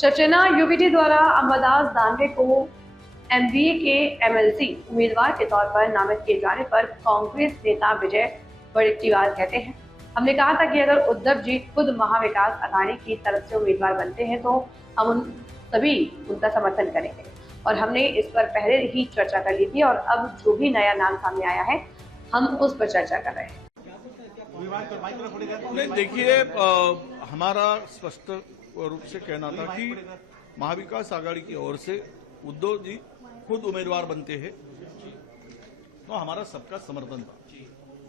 Shiv Sena UBT द्वारा अंबादास दानवे को MBA के एमएलसी उम्मीदवार के तौर पर नामित किए जाने पर कांग्रेस नेता विजय वडेट्टीवार कहते हैं, हमने कहा था कि अगर उद्धव जी खुद महाविकास अघाड़ी की तरफ से उम्मीदवार बनते हैं तो हम उनका समर्थन करेंगे और हमने इस पर पहले ही चर्चा कर ली थी और अब जो भी नया नाम सामने आया है हम उस पर चर्चा कर रहे हैं। नहीं, देखिए, हमारा स्पष्ट रूप से कहना था कि महाविकास आघाड़ी की ओर से उद्धव जी खुद उम्मीदवार बनते हैं तो हमारा सबका समर्थन था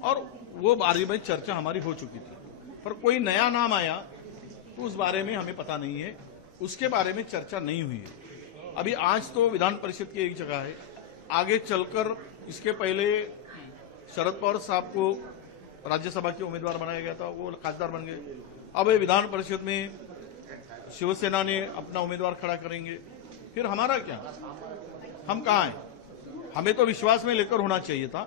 और वो बारे में चर्चा हमारी हो चुकी थी, पर कोई नया नाम आया तो उस बारे में हमें पता नहीं है, उसके बारे में चर्चा नहीं हुई है। अभी आज तो विधान परिषद की एक जगह है, आगे चलकर इसके पहले शरद पवार साहब को राज्यसभा के उम्मीदवार बनाया गया था, वो खासदार बन गए। अब विधान परिषद में शिवसेना ने अपना उम्मीदवार खड़ा करेंगे, फिर हमारा क्या, हम कहाँ हैं? हमें तो विश्वास में लेकर होना चाहिए था,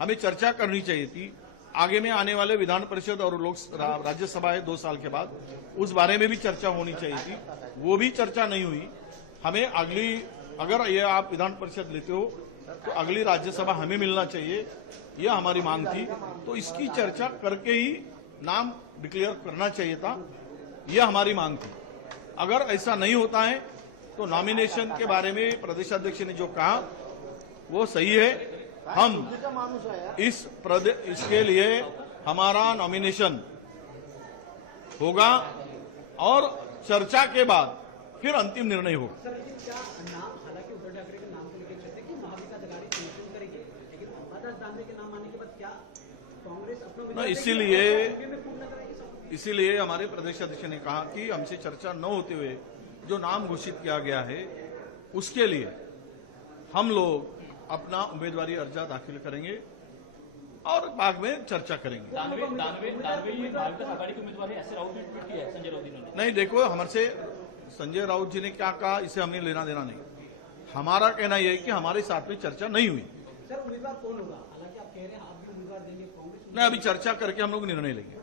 हमें चर्चा करनी चाहिए थी। आगे में आने वाले विधान परिषद और राज्यसभा है 2 साल के बाद, उस बारे में भी चर्चा होनी चाहिए थी, वो भी चर्चा नहीं हुई। हमें अगर ये आप विधान परिषद लेते हो तो अगली राज्यसभा हमें मिलना चाहिए, यह हमारी मांग थी। तो इसकी चर्चा करके ही नाम डिक्लेयर करना चाहिए था, यह हमारी मांग थी। अगर ऐसा नहीं होता है तो नॉमिनेशन के बारे में प्रदेशाध्यक्ष ने जो कहा वो सही है। हम इसके लिए हमारा नॉमिनेशन होगा और चर्चा के बाद फिर अंतिम निर्णय होगा। हालांकि उद्धव ठाकरे के नाम को लेकर चर्चा की महाविकास आघाड़ी सुनिश्चित करेगी, लेकिन अंबादास दानवे के नाम आने के बाद क्या कांग्रेस अपना इसीलिए हमारे प्रदेश अध्यक्ष ने कहा कि हमसे चर्चा न होते हुए जो नाम घोषित किया गया है उसके लिए हम लोग अपना उम्मीदवारी अर्जा दाखिल करेंगे और बाद में चर्चा करेंगे। दानवे महाविकास आघाड़ी के उम्मीदवार है, ऐसे राउत ने ट्वीट किया है संजय राउत ने। नहीं, देखो, हमसे संजय राउत जी ने क्या कहा इसे हमने लेना देना नहीं। हमारा कहना यह है कि हमारे साथ में चर्चा नहीं हुई। सर, उम्मीदवार कौन होगा? हालांकि आप कह रहे हैं आप भी उम्मीदवार देंगे कांग्रेस, नहीं, अभी चर्चा करके हम लोग निर्णय लेंगे।